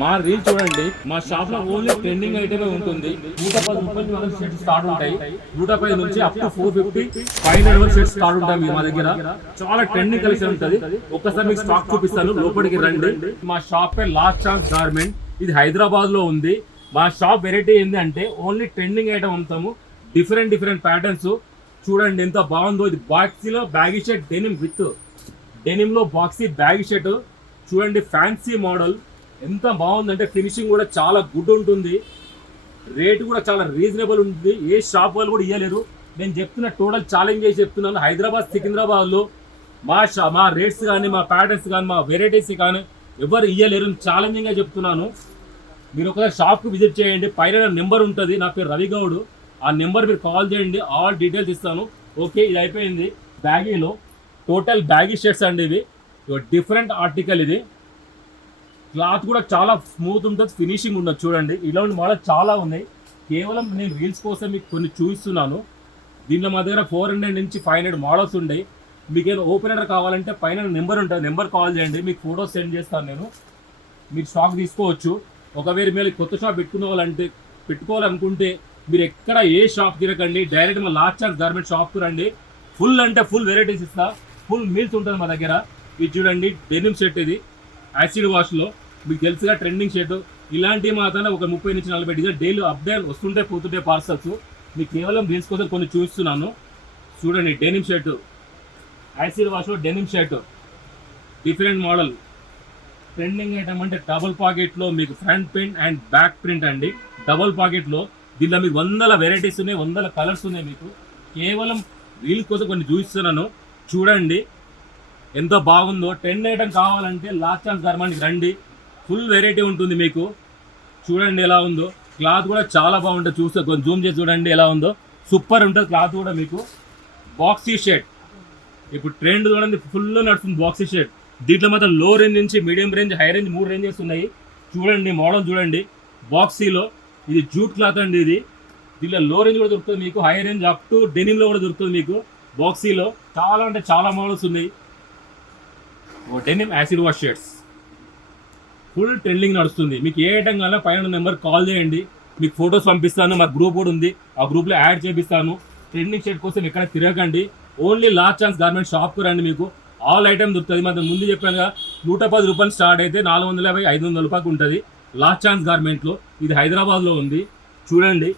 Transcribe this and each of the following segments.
మా రీల్ చూడండి, మా షాప్ లో ఓన్లీ ట్రెండింగ్ ఐటమే ఉంటుంది. 110 రూపాయల నుంచి షర్ట్స్ స్టార్ట్ ఉంటాయి. 110 నుంచి అప్ టు 450 500 వరకు షర్ట్స్ స్టార్ట్ ఉంటాయి. మా దగ్గర చాలా ట్రెండింగ్ కలెక్షన్ ఉంటుంది. ఒక్కసారి మీకు స్టాక్ చూపిస్తాను, లోపలికి రండి. మా shop pay last chance garment, ఇది హైదరాబాద్ లో ఉంది. మా షాప్ వెరైటీ ఏంటి అంటే ఓన్లీ ట్రెండింగ్ ఐటమ్ అమ్ముతాము. డిఫరెంట్ ప్యాటర్న్స్ చూడండి ఎంత బాగుందో. ఇది బాక్సీలో బ్యాగీ షర్ట్, డెనిమ్ లో బాక్సీ బ్యాగీ షర్ట్ చూడండి. ఫ్యాన్సీ మోడల్ ఎంత బాగుందంటే ఫినిషింగ్ కూడా చాలా గుడ్ ఉంటుంది. రేట్ కూడా చాలా రీజనబుల్ ఉంటుంది. ఏ షాప్ వాళ్ళు కూడా ఇవ్వలేరు. నేను చెప్తున్న టోటల్ ఛాలెంజ్ చేసి చెప్తున్నాను. హైదరాబాద్ సికింద్రాబాద్లో మా రేట్స్ కానీ, మా ప్యాటర్న్స్ కానీ, మా వెరైటీస్ కానీ ఎవరు ఇవ్వలేరు. ఛాలెంజింగ్గా చెప్తున్నాను. మీరు ఒకసారి షాప్కి విజిట్ చేయండి. పైన నెంబర్ ఉంటుంది. నా పేరు రవి గౌడ్. ఆ నెంబర్ మీరు కాల్ చేయండి, ఆల్ డీటెయిల్స్ ఇస్తాను. ఓకే, ఇది అయిపోయింది. బ్యాగీలో టోటల్ బ్యాగీ షర్ట్స్ అండి. ఇవి డిఫరెంట్ ఆర్టికల్. ఇది క్లాత్ కూడా చాలా స్మూత్ ఉంటుంది, ఫినిషింగ్ ఉండదు. చూడండి, ఇలాంటి మోడల్ చాలా ఉన్నాయి. కేవలం నేను రీల్స్ కోసం మీకు కొన్ని చూపిస్తున్నాను. దీంట్లో మా దగ్గర 400 నుంచి 500 మోడల్స్ ఉన్నాయి. మీకు ఏదో ఓపెనర్ కావాలంటే పైన నెంబర్ ఉంటుంది, నెంబర్ కాల్ చేయండి. మీకు ఫోటోస్ సెండ్ చేస్తాను నేను. మీరు స్టాక్ తీసుకోవచ్చు. ఒకవేళ మీరు కొత్త షాప్ పెట్టుకోవాలనుకుంటే మీరు ఎక్కడ ఏ షాప్ తిరగండి, డైరెక్ట్ మా లాస్ట్ ఛాన్స్ గార్మెంట్ షాప్కి రండి. ఫుల్ అంటే ఫుల్ వెరైటీస్ ఇస్తా, ఫుల్ మీల్స్ ఉంటుంది మా దగ్గర. ఇది చూడండి, డెనిమ్ షర్ట్. ఇది యాసిడ్ వాష్లో మీకు తెలుసుగా ట్రెండింగ్ షర్ట్. ఇలాంటివి మాత్రం ఒక 30 నుంచి 40 డిజైన్ డైలీ అప్డేట్ వస్తుంటే పోతుంటే పార్సల్స్. మీకు కేవలం రీల్స్ కోసం కొన్ని చూస్తున్నాను. చూడండి, డెనిమ్ షర్ట్, యాసిడ్ వాష్లో denim shirt, different model. Trending item అంటే డబుల్ పాకెట్లో మీకు front print and back print అండి. డబుల్ పాకెట్లో దీనిలో మీకు 100 వెరైటీస్ ఉన్నాయి, 100 కలర్స్ ఉన్నాయి. మీకు కేవలం రీల్స్ కోసం కొన్ని చూపిస్తున్నాను. చూడండి ఎంత బాగుందో. ట్రెండ్ ఐటమ్ కావాలంటే లాస్ట్ ఛాన్స్ గార్మెంట్కి రండి. ఫుల్ వెరైటీ ఉంటుంది మీకు. చూడండి ఎలా ఉందో. క్లాత్ కూడా చాలా బాగుంటుంది. చూస్తే కొంచెం జూమ్ చేసి చూడండి ఎలా ఉందో. సూపర్ ఉంటుంది క్లాత్ కూడా మీకు. బాక్సీ షర్ట్ ఇప్పుడు ట్రెండ్ చూడండి, ఫుల్ నడుస్తుంది బాక్సీ షర్ట్. దీంట్లో మాత్రం లో రేంజ్ నుంచి medium range, high range 3 ranges ఉన్నాయి. చూడండి మోడల్ చూడండి. బాక్సీలో ఇది జూట్ క్లాత్ అండి. ఇది దీంట్లో లో రేంజ్ కూడా దొరుకుతుంది మీకు, హై రేంజ్ అప్ టు డెనిమ్లో కూడా దొరుకుతుంది మీకు. బాక్సీలో చాలా అంటే చాలా మోడల్స్ ఉన్నాయి. Denim acid wash shirts full trending నడుస్తుంది. మీకు ఏ ఐటమ్ కావాలో పైన నెంబర్ కాల్ చేయండి. మీకు ఫొటోస్ పంపిస్తాను. మా గ్రూప్ కూడా ఉంది, ఆ గ్రూప్లో యాడ్ చేపిస్తాను. ట్రెండింగ్ షర్ట్ కోసం ఎక్కడ తిరగకండి. ఓన్లీ లాస్ట్ ఛాన్స్ గార్మెంట్ షాప్కి రండి. మీకు ఆల్ ఐటమ్ దొరుకుతుంది. మనం ముందు చెప్పాను, 110 రూపాయలు స్టార్ట్ అయితే 450-500 రూపాయలకు ఉంటుంది లాస్ట్ ఛాన్స్ గార్మెంట్లో. ఇది హైదరాబాద్లో ఉంది. చూడండి,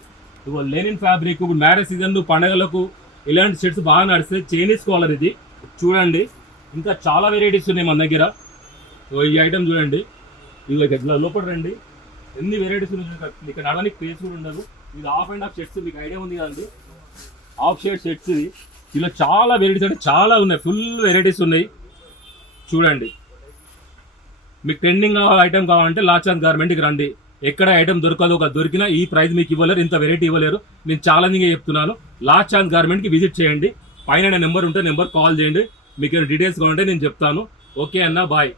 ఇగో లెనిన్ ఫ్యాబ్రిక్. ఇప్పుడు మ్యారేజ్ సీజన్, పండగలకు ఇలాంటి షర్ట్స్ బాగా నడుస్తాయి. చైనీస్ కాలర్ ఇది. చూడండి, ఇంకా చాలా వెరైటీస్ ఉన్నాయి మన దగ్గర. ఈ ఐటమ్ చూడండి, ఇవి లోపల రండి. ఎన్ని వెరైటీస్ ఉన్నాయి. ఇక్కడ నడవడానికి ప్లేస్ కూడా ఉండదు. ఇది హాఫ్ అండ్ హాఫ్ షర్ట్స్. మీకు ఐడియా ఉంది కదండి, హాఫ్ షర్ట్ షర్ట్స్. ఇది ఇలా చాలా వెరైటీస్ అంటే చాలా ఉన్నాయి, ఫుల్ వెరైటీస్ ఉన్నాయి. చూడండి, మీకు ట్రెండింగ్ ఐటమ్ కావాలంటే లాస్ట్ ఛాన్స్ గార్మెంట్కి రండి. ఎక్కడ ఐటమ్ దొరకదు, ఒక దొరికినా ఈ ప్రైస్ మీకు ఇవ్వలేరు, ఇంత వెరైటీ ఇవ్వలేరు. నేను ఛాలెంజింగ్గా చెప్తున్నాను. లాస్ట్ ఛాన్స్ గార్మెంట్కి విజిట్ చేయండి. పైన నెంబర్ ఉంటే నెంబర్ కాల్ చేయండి. మీకు డీటెయిల్స్ కావాలంటే నేను చెప్తాను. ఓకే అన్న, బాయ్.